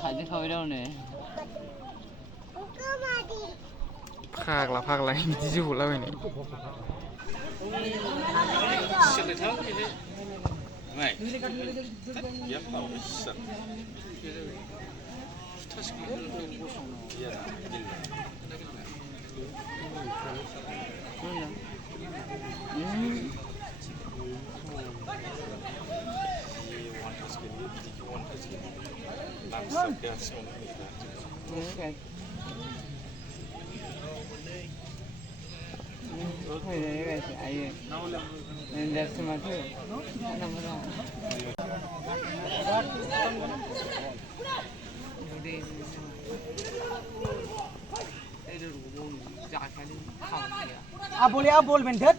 खायदों खाबाय दं नै फाग्ला फाग्ला बिदि जोहरलाबायनाय आप बोल बेंधत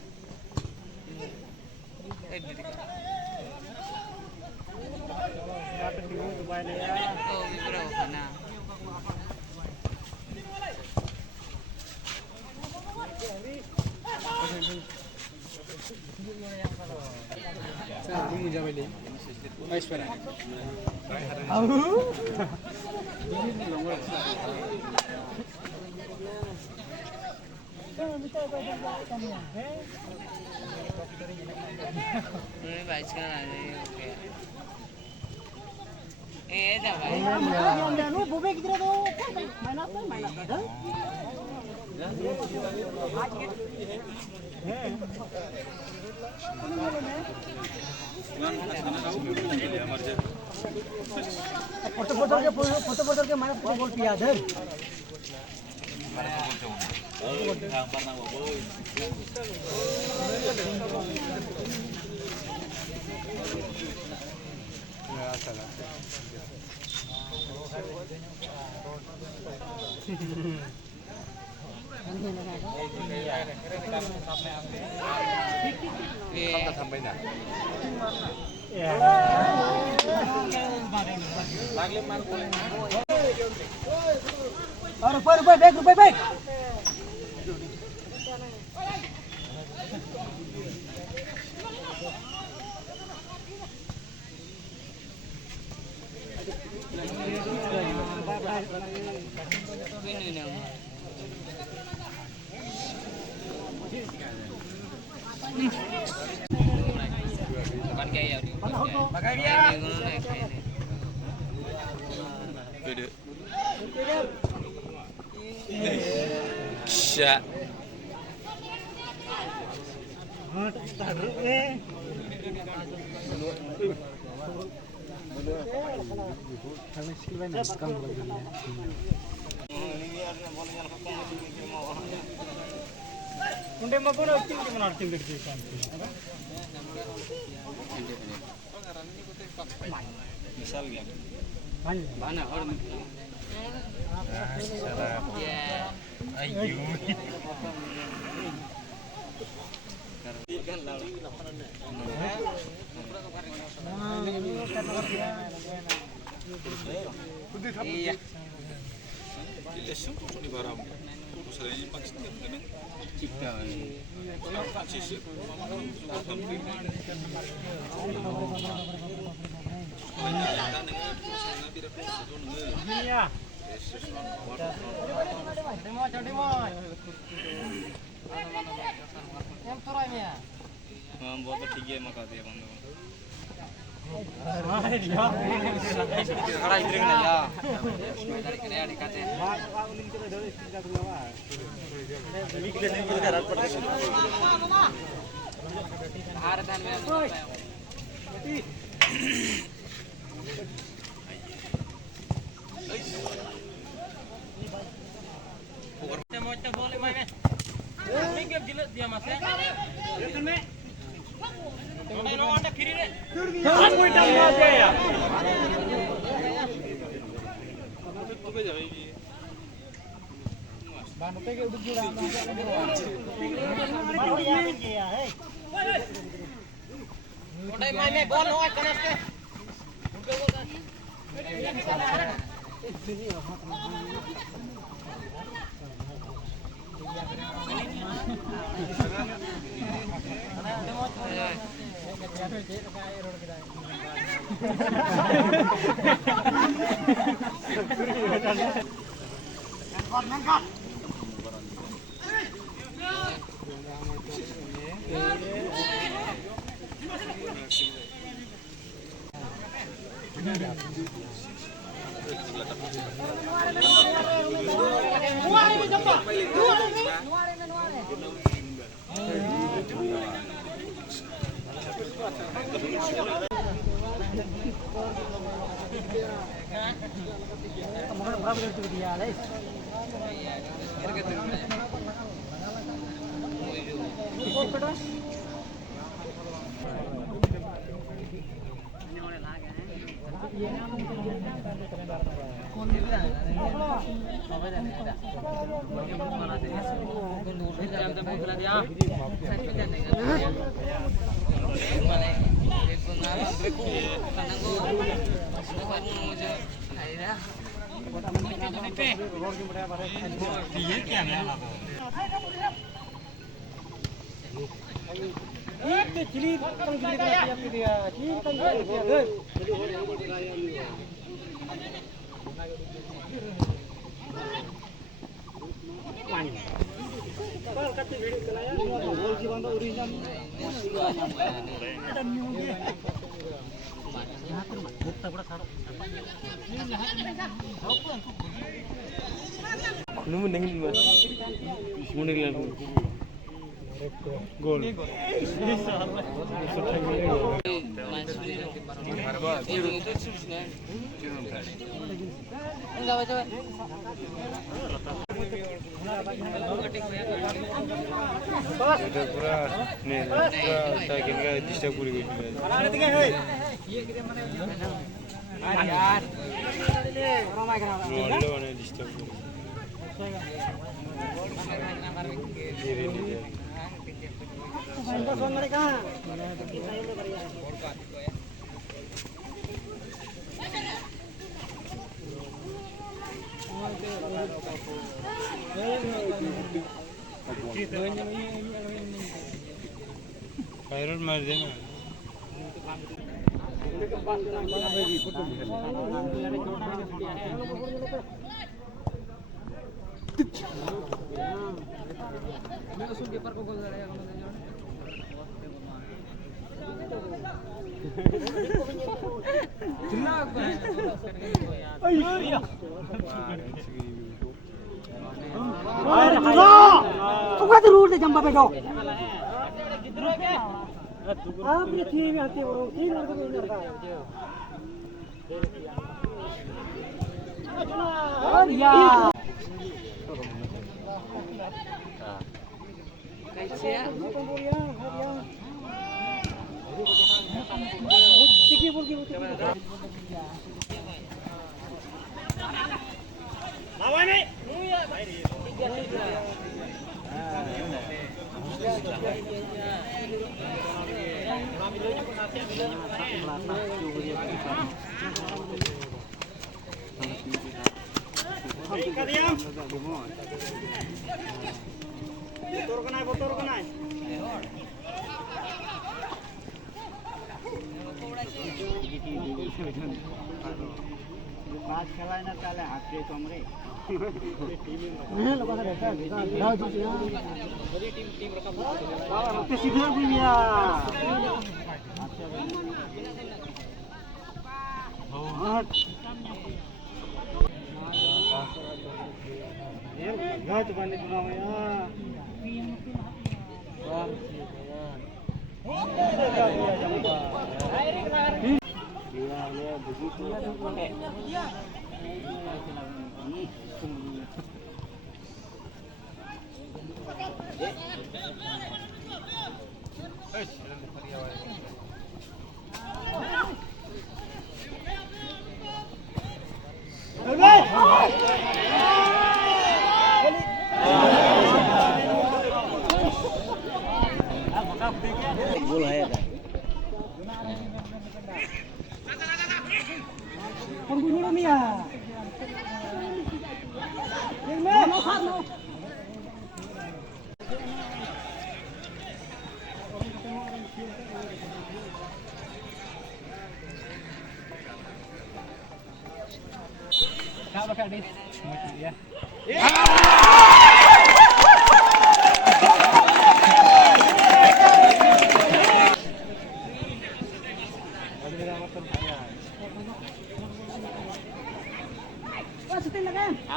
फोटो के मारा बोल पिया धर रुपये bag Unde mau pun acting di mana acting dekat sana. Misal ya. Mana orang? Ya. Ayu. Iya. Di barang. Usahanya paksa kan? Cipta. Iya. Yang turai ni ya. Buat tiga makan dia bang. Kalau ini kena ya. Dari kena dikatin. Ulin kita dari tingkat bawah. Ini kita ni kita darat pada. Ada dan memang. Macam boleh main. Minggu jilat dia mas ya. Betul me. Main orang anda kiri ni. Jangan kau hitam macam ya. Banu pegi uduk jual. Banu dia pergi ya. Udah main bola nak kenas ke.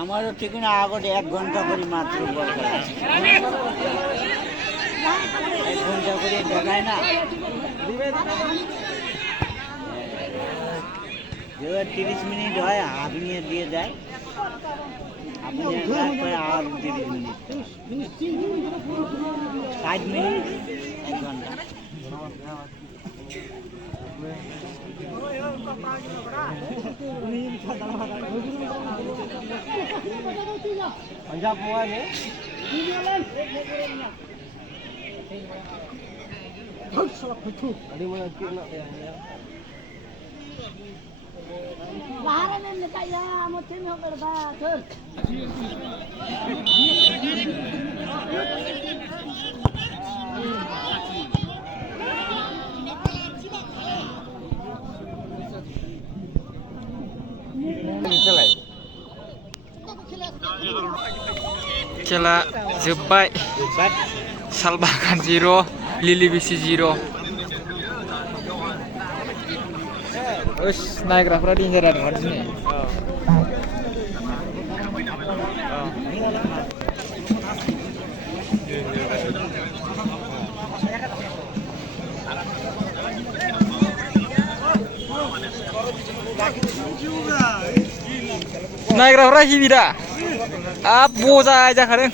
আমারও ঠিক না আগতে 1 ঘন্টা করে মাত্র বল খেলা 1 ঘন্টা করে দেখায় না যেবার 30 মিনিট হয় হাফ নিয়ে দিয়ে দেয় আপনি তারপরে আর 30 মিনিট 60 মিনিট 1 ঘন্টা पंजाब हुआ है बाहर में निकाया मुझे में होकर बात खेला जोब्बाय सालबागान 0 लिलि बिसि 0 ओस नायग्राफोरा डेन्जार जादों माथो दिनै नायग्राफोरा हिबि दा हाब बजाय जाखादों